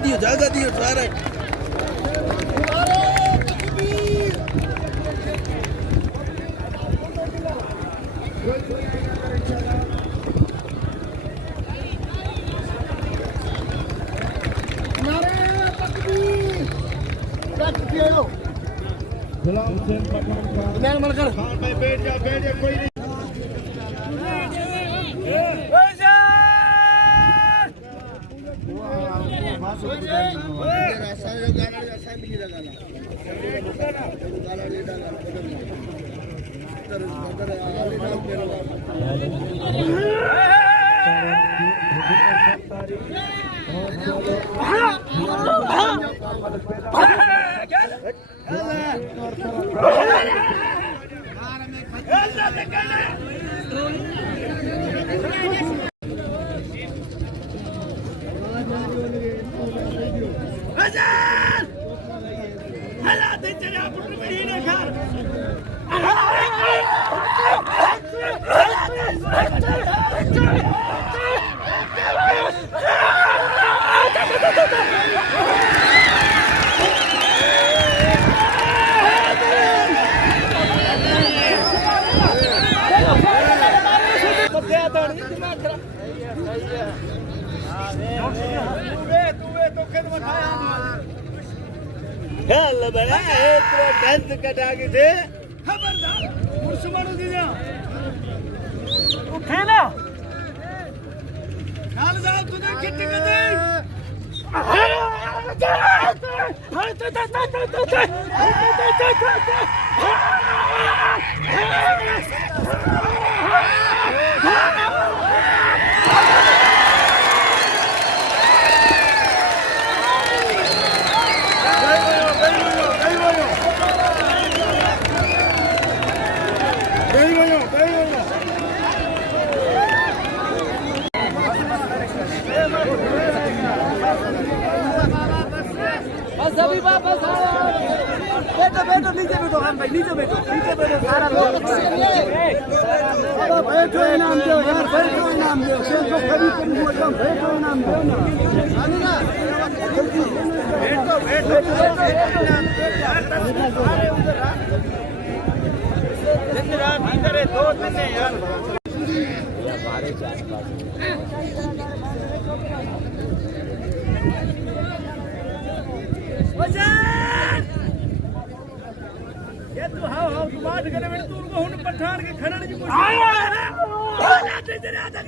जागा दियो सारा बैठ जा कोई नहीं नीचे बैठो सारा लोग बैठो इनाम दो यार बैठो इनाम दो शेर को खरीद कर बोलता हूं बैठो इनाम दो ना बैठो इनाम दो सारे उधर दिन रात इधर है दो दिन है यार बारे चार तू हां तू बात करे मैं तू को हुन पठान के खड़न की कोशिश तेरे आ तक